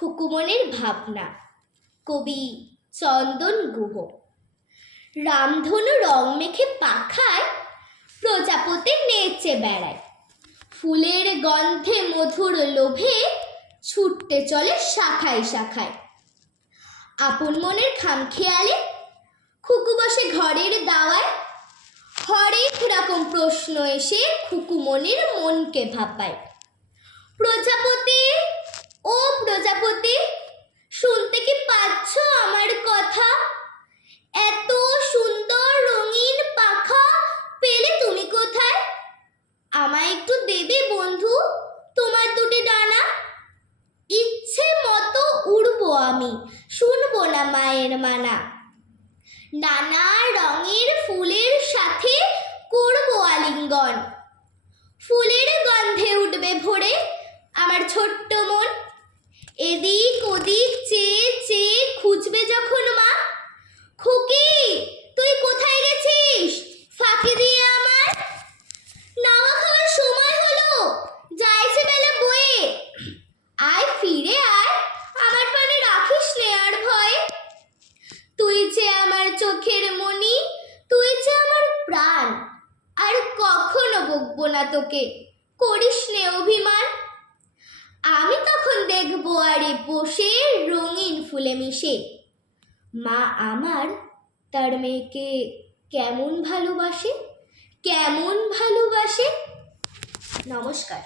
খুকুমনের ভাবনা। কবি চন্দন গুহ। রামধনু রং মেখে পাখায় প্রজাপতি নেচে বেড়ায়, ফুলের গন্ধে মধুর লোভে ছুটতে চলে শাখায় শাখায়। আপন মনের খামখেয়ালে খুকু বসে ঘরের দাওয়ায়, হরেক রকম প্রশ্ন এসে খুকুমনের মনকে ভাপায়। প্রজাপতি, ও প্রজাপতি, শুনতে কি পাচ্ছ আমার কথা? এত সুন্দর রঙিন পাখা পেলে তুমি কোথায়? আমায় একটু দেবে বন্ধু তোমার দুটি ডানা? ইচ্ছে মতো উড়বো আমি, শুনবো না মায়ের মানা। নানা রঙের ফুলের সাথে করবো আলিঙ্গন, ফুলের গন্ধে উঠবে ভরে আমার ছোট্ট মন। এদিক ওদিক চেয়ে চেয়ে খুঁজবে যখন মা, খুকি তুই কোথায় গেছিস ফাঁকি দিয়ে আমার? নাওয়া খাওয়ার সময় হলো, যাইছে বেলা বয়ে, আয় ফিরে আয়, আমার পানে রাখিস নে আর ভয়ে। তুই যে আমার চোখের মণি, তুই যে আমার প্রাণ, আর কখনো বকবো না তোকে, করিস নে অভিমান। আমি তখন দেখবো আরে বসে রঙিন ফুলে মিশে, মা আমার তার মেয়েকে কেমন ভালোবাসে, কেমন ভালোবাসে। নমস্কার।